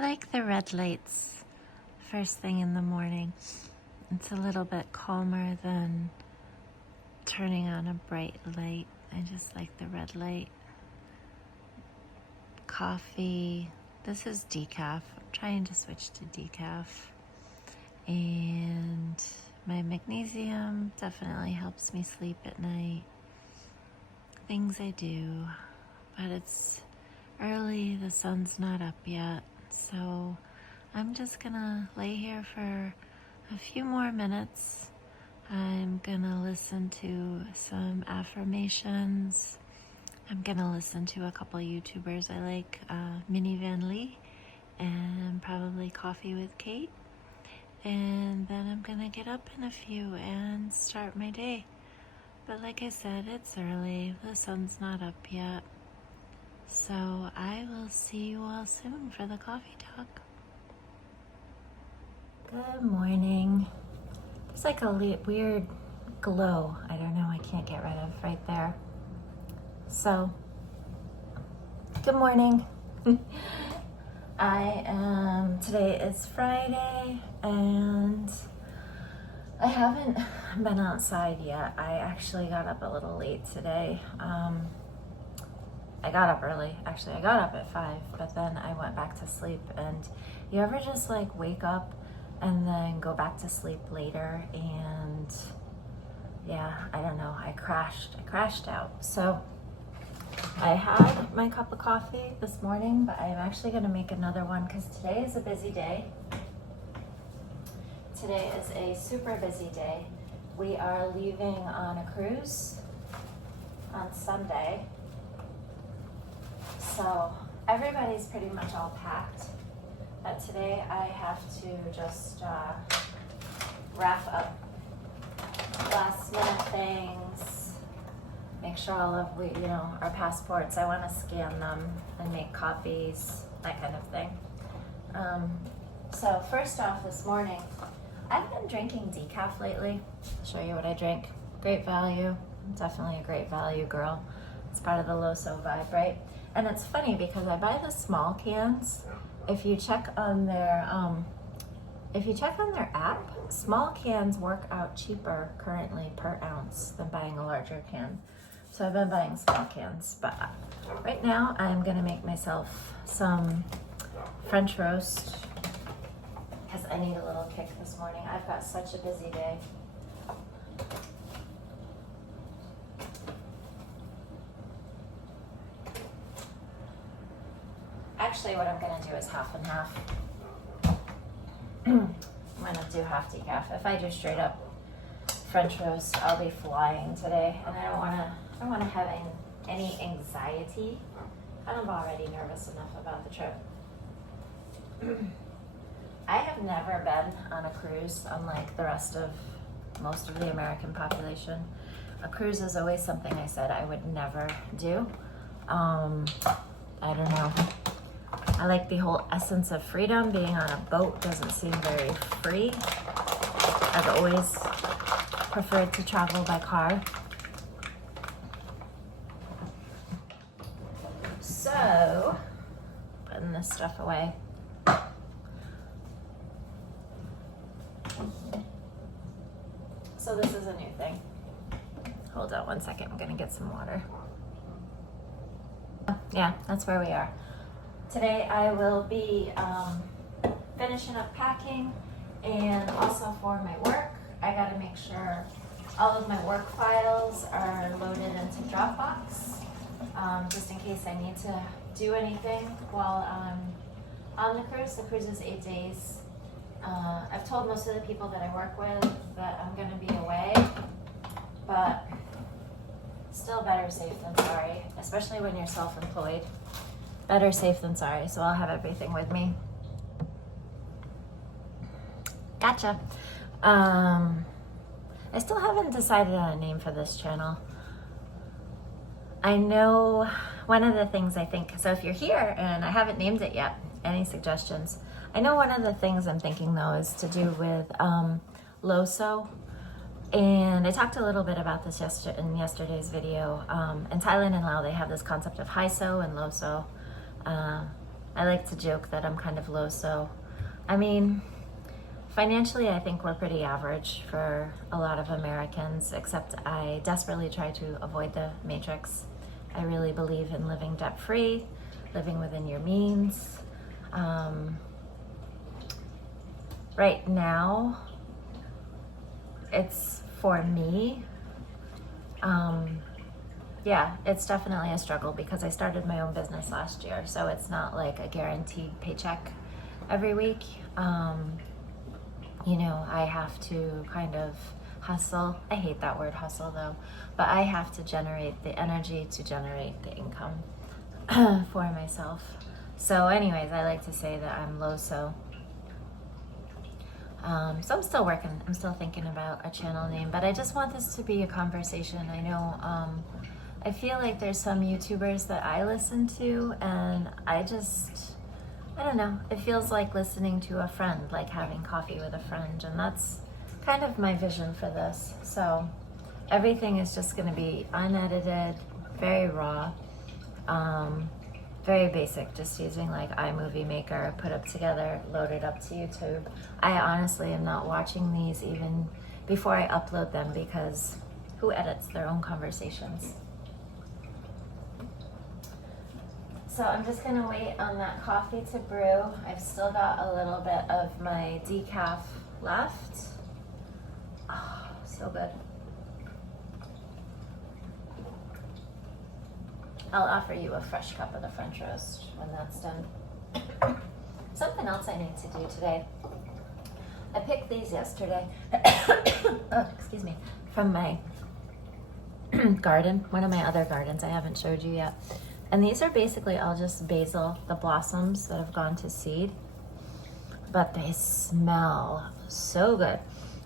I like the red lights first thing in the morning. It's a little bit calmer than turning on a bright light. I just like the red light. Coffee. This is decaf. I'm trying to switch to decaf. And my magnesium definitely helps me sleep at night. Things I do, but it's early, the sun's not up yet, so I'm just gonna lay here for a few more minutes. I'm gonna listen to some affirmations. I'm gonna listen to a couple YouTubers I like, Minnie Van Lee and probably Coffee with Kate. And then I'm gonna get up in a few and start my day. But like I said, it's early, the sun's not up yet. So I will see you all soon for the coffee talk. Good morning. There's like a weird glow, I don't know, I can't get rid of right there. So, good morning. Today is Friday and I haven't been outside yet. I actually got up a little late today. I got up early. Actually, I got up at 5, but then I went back to sleep. And you ever just like wake up and then go back to sleep later? And yeah, I don't know. I crashed out. So I had my cup of coffee this morning, but I'm actually going to make another one because today is a busy day. Today is a super busy day. We are leaving on a cruise on Sunday. So everybody's pretty much all packed. But today I have to just wrap up last minute things, make sure all of our passports, I want to scan them and make copies, that kind of thing. So first off this morning, I've been drinking decaf lately. I'll show you what I drink. Great value. I'm definitely a great value girl. It's part of the Loso vibe, right? And it's funny because I buy the small cans. If you check on their app, small cans work out cheaper currently per ounce than buying a larger can. So I've been buying small cans, but right now I'm gonna make myself some French roast because I need a little kick this morning. I've got such a busy day. Actually, what I'm gonna do is half and half. I'm gonna do half decaf. If I do straight up French roast, I'll be flying today, and I don't wanna have any anxiety. I'm already nervous enough about the trip. I have never been on a cruise, unlike the rest of most of the American population. A cruise is always something I said I would never do. I don't know. I like the whole essence of freedom. Being on a boat doesn't seem very free. I've always preferred to travel by car. So, putting this stuff away. So this is a new thing. Hold on one second, I'm gonna get some water. Yeah, that's where we are. Today I will be finishing up packing, and also for my work, I gotta make sure all of my work files are loaded into Dropbox, just in case I need to do anything while I'm on the cruise. The cruise is 8 days. I've told most of the people that I work with that I'm gonna be away, but still better safe than sorry, especially when you're self-employed. Better safe than sorry, so I'll have everything with me. Gotcha. I still haven't decided on a name for this channel. I know one of the things I think, so if you're here and I haven't named it yet, any suggestions? I know one of the things I'm thinking though is to do with Loso. And I talked a little bit about this in yesterday's video. In Thailand and Laos, they have this concept of Haiso and Loso. I like to joke that I'm kind of low, so I mean, financially, I think we're pretty average for a lot of Americans, except I desperately try to avoid the matrix. I really believe in living debt-free, living within your means. Right now, it's for me. Yeah, it's definitely a struggle because I started my own business last year, so it's not like a guaranteed paycheck every week. You know, I have to kind of hustle. I hate that word hustle though, but I have to generate the energy to generate the income for myself. So anyways, I like to say that I'm low-so. So I'm still working. I'm still thinking about a channel name, but I just want this to be a conversation. I know, I feel like there's some YouTubers that I listen to, and I don't know, it feels like listening to a friend, like having coffee with a friend, and that's kind of my vision for this. So everything is just going to be unedited, very raw, very basic, just using like iMovie Maker, put up together, load it up to YouTube. I honestly am not watching these even before I upload them, because who edits their own conversations? So I'm just gonna wait on that coffee to brew. I've still got a little bit of my decaf left. Oh, so good. I'll offer you a fresh cup of the French roast when that's done. Something else I need to do today. I picked these yesterday. Oh, excuse me. From my garden, one of my other gardens I haven't showed you yet. And these are basically all just basil, the blossoms that have gone to seed. But they smell so good.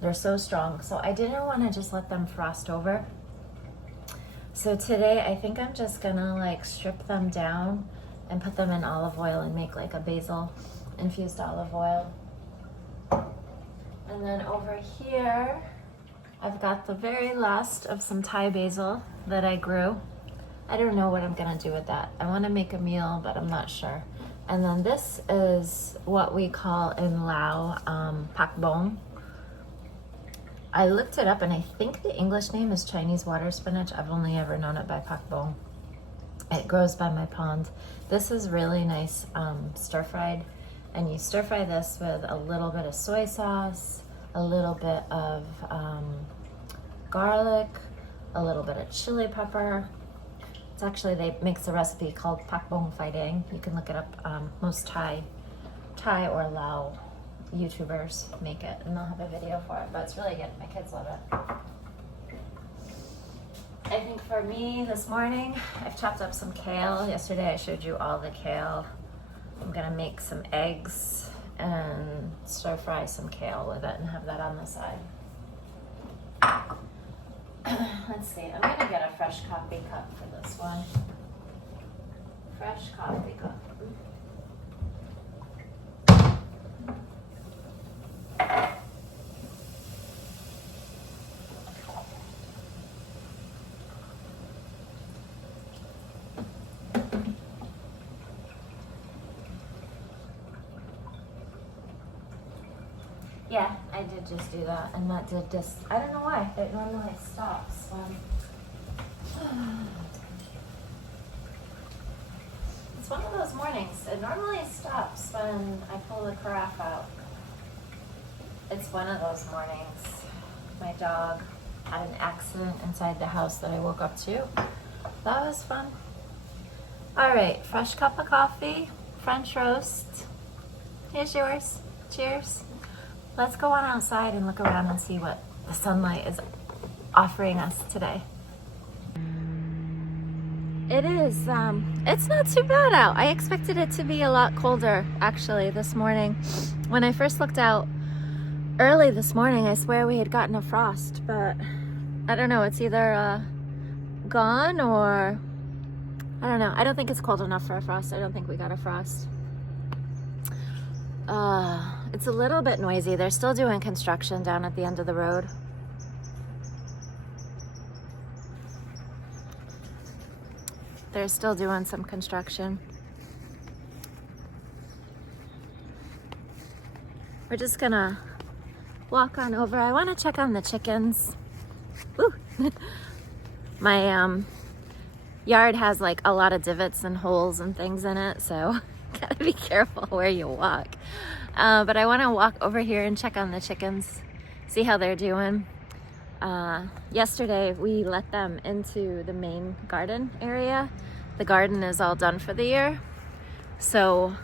They're so strong. So I didn't want to just let them frost over. So today I think I'm just gonna like strip them down and put them in olive oil and make like a basil infused olive oil. And then over here, I've got the very last of some Thai basil that I grew. I don't know what I'm gonna do with that. I wanna make a meal, but I'm not sure. And then this is what we call in Lao, pak bong. I looked it up and I think the English name is Chinese water spinach. I've only ever known it by pak bong. It grows by my pond. This is really nice stir-fried. And you stir-fry this with a little bit of soy sauce, a little bit of garlic, a little bit of chili pepper. It's actually, they makes a recipe called pak bong phai dang. You can look it up. Most Thai or Lao YouTubers make it, and they'll have a video for it, but it's really good. My kids love it. I think for me this morning, I've chopped up some kale. Yesterday I showed you all the kale. I'm gonna make some eggs and stir fry some kale with it and have that on the side. Let's see, I'm gonna get a fresh coffee cup for this one. Fresh coffee cup. Yeah, I did just do that, and that did just, I don't know why, it normally stops when, it's one of those mornings, it normally stops when I pull the carafe out. It's one of those mornings. My dog had an accident inside the house that I woke up to. That was fun. All right, fresh cup of coffee, French roast. Here's yours. Cheers. Let's go on outside and look around and see what the sunlight is offering us today. It is, it's not too bad out. I expected it to be a lot colder, actually, this morning. When I first looked out early this morning, I swear we had gotten a frost, but I don't know, it's either gone or, I don't know. I don't think it's cold enough for a frost. I don't think we got a frost. It's a little bit noisy. They're still doing construction down at the end of the road. They're still doing some construction. we're just gonna walk on over. I want to check on the chickens. Woo. My yard has like a lot of divots and holes and things in it, so gotta be careful where you walk. But I want to walk over here and check on the chickens, see how they're doing. Yesterday we let them into the main garden area. The garden is all done for the year, so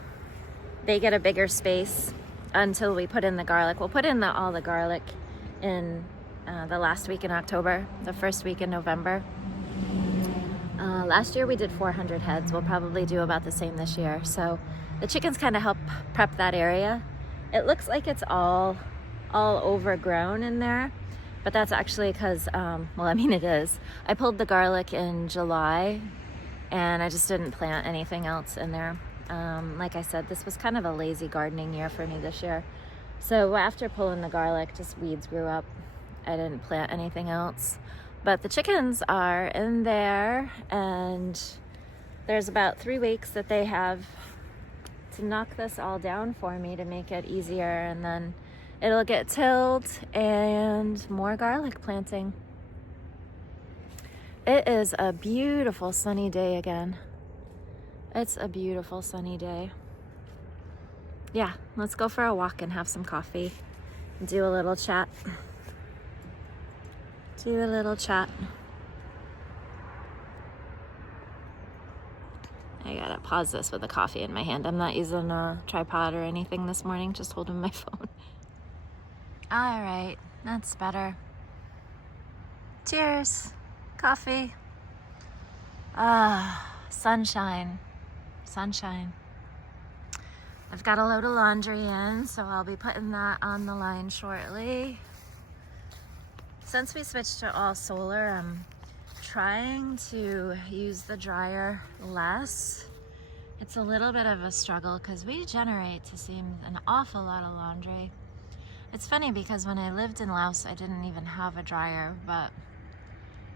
they get a bigger space until we put in the garlic. We'll put in all the garlic in the last week in October, the first week in November. Last year we did 400 heads. We'll probably do about the same this year. So the chickens kind of help prep that area. It looks like it's all overgrown in there, but that's actually because, well, I mean it is. I pulled the garlic in July and I just didn't plant anything else in there. Like I said, this was kind of a lazy gardening year for me this year. So after pulling the garlic, just weeds grew up. I didn't plant anything else. But the chickens are in there, and there's about 3 weeks that they have to knock this all down for me to make it easier, and then it'll get tilled and more garlic planting. It is a beautiful sunny day again. It's a beautiful sunny day. Yeah, let's go for a walk and have some coffee and do a little chat. Do a little chat. I gotta pause this with the coffee in my hand. I'm not using a tripod or anything this morning, just holding my phone. All right, that's better. Cheers. Coffee. Sunshine. Sunshine. I've got a load of laundry in, so I'll be putting that on the line shortly. Since we switched to all solar, I'm trying to use the dryer less. It's a little bit of a struggle because we generate to seem an awful lot of laundry. It's funny because when I lived in Laos, I didn't even have a dryer, but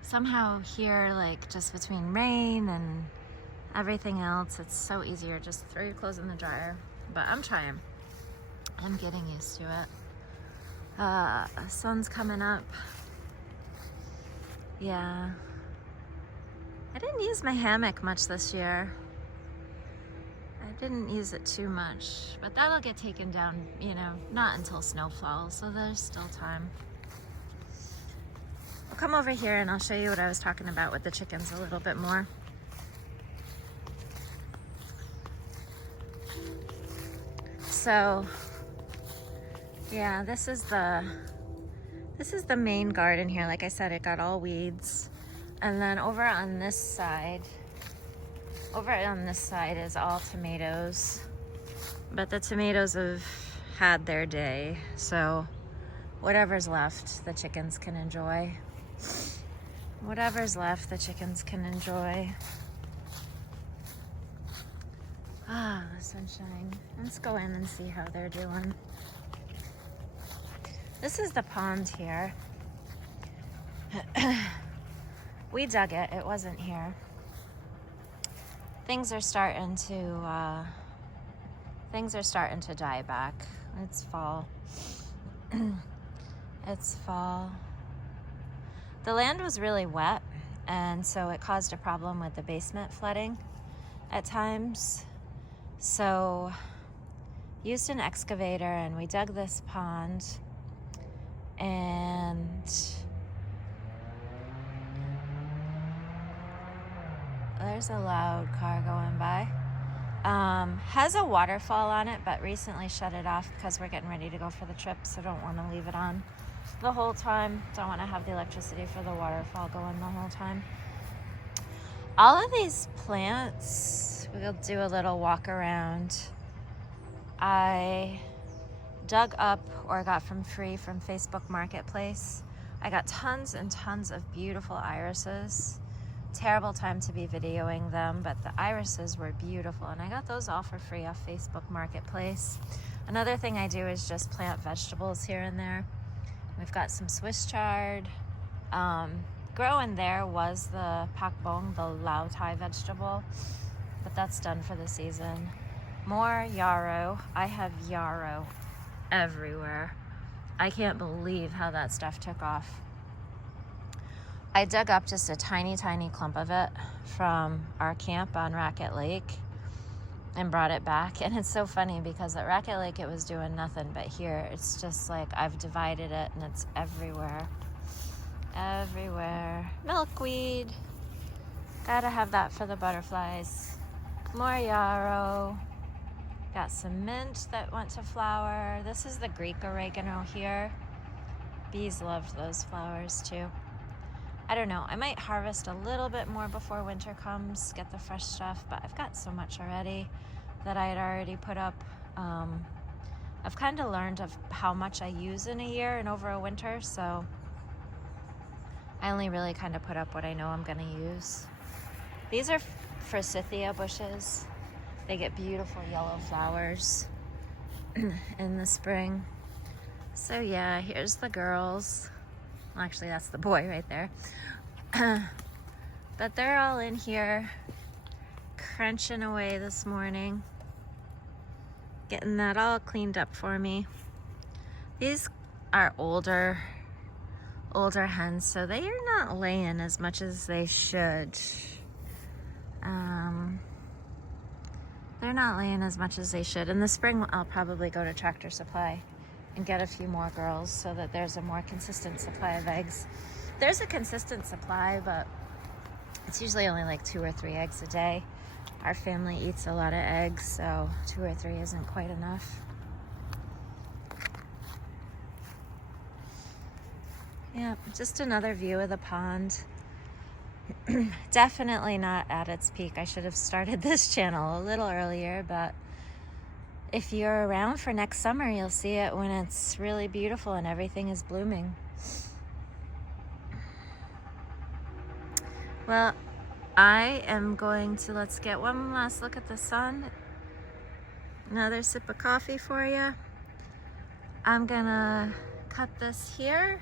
somehow here, like just between rain and everything else, it's so easier. Just throw your clothes in the dryer. But I'm trying. I'm getting used to it. Sun's coming up. Yeah. I didn't use my hammock much this year. I didn't use it too much, but that'll get taken down, you know, not until snow falls, so there's still time. I'll come over here and I'll show you what I was talking about with the chickens a little bit more. So, yeah, this is the main garden here. Like I said, it got all weeds. And then over on this side is all tomatoes. But the tomatoes have had their day. So whatever's left, the chickens can enjoy. Whatever's left, the chickens can enjoy. Ah, the sunshine. Let's go in and see how they're doing. This is the pond here. We dug it. It wasn't here. Things are starting to die back. It's fall. It's fall. The land was really wet, and so it caused a problem with the basement flooding at times. So used an excavator and we dug this pond, and there's a loud car going by. Has a waterfall on it, but recently shut it off because we're getting ready to go for the trip, so don't want to leave it on the whole time. Don't want to have the electricity for the waterfall going the whole time. All of these plants, we'll do a little walk around. I dug up or got from free from Facebook Marketplace. I got tons and tons of beautiful irises. Terrible time to be videoing them, but the irises were beautiful, and I got those all for free off Facebook Marketplace. Another thing I do is just plant vegetables here and there. We've got some Swiss chard. Growing there was the pak bong, the Lao Thai vegetable, but that's done for the season. More yarrow. I have yarrow everywhere. I can't believe how that stuff took off. I dug up just a tiny, tiny clump of it from our camp on Racket Lake and brought it back. And it's so funny because at Racket Lake it was doing nothing, but here it's just like I've divided it and it's everywhere. Everywhere. Milkweed. Gotta have that for the butterflies. More yarrow. Got some mint that went to flower. This is the Greek oregano here. Bees loved those flowers too. I don't know, I might harvest a little bit more before winter comes, get the fresh stuff, but I've got so much already that I had already put up. I've kind of learned of how much I use in a year and over a winter, so I only really kind of put up what I know I'm gonna use. These are forsythia bushes. They get beautiful yellow flowers in the spring. So yeah, here's the girls. Well, actually, that's the boy right there. But they're all in here crunching away this morning, getting that all cleaned up for me. These are older hens, so they are not laying as much as they should. They're not laying as much as they should. In the spring, I'll probably go to Tractor Supply and get a few more girls so that there's a more consistent supply of eggs. There's a consistent supply, but it's usually only like 2 or 3 eggs a day. Our family eats a lot of eggs, so 2 or 3 isn't quite enough. Yeah, just another view of the pond. Definitely not at its peak. I should have started this channel a little earlier, but if you're around for next summer, you'll see it when it's really beautiful and everything is blooming. Well, I am going to, let's get one last look at the sun. Another sip of coffee for you. I'm gonna cut this here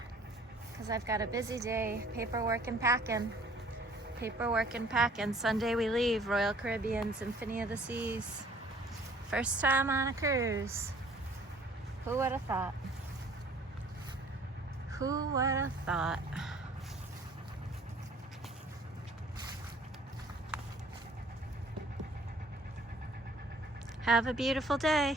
because I've got a busy day, paperwork and packing. Sunday we leave, Royal Caribbean, Symphony of the Seas. First time on a cruise. Who would have thought? Who would have thought? Have a beautiful day.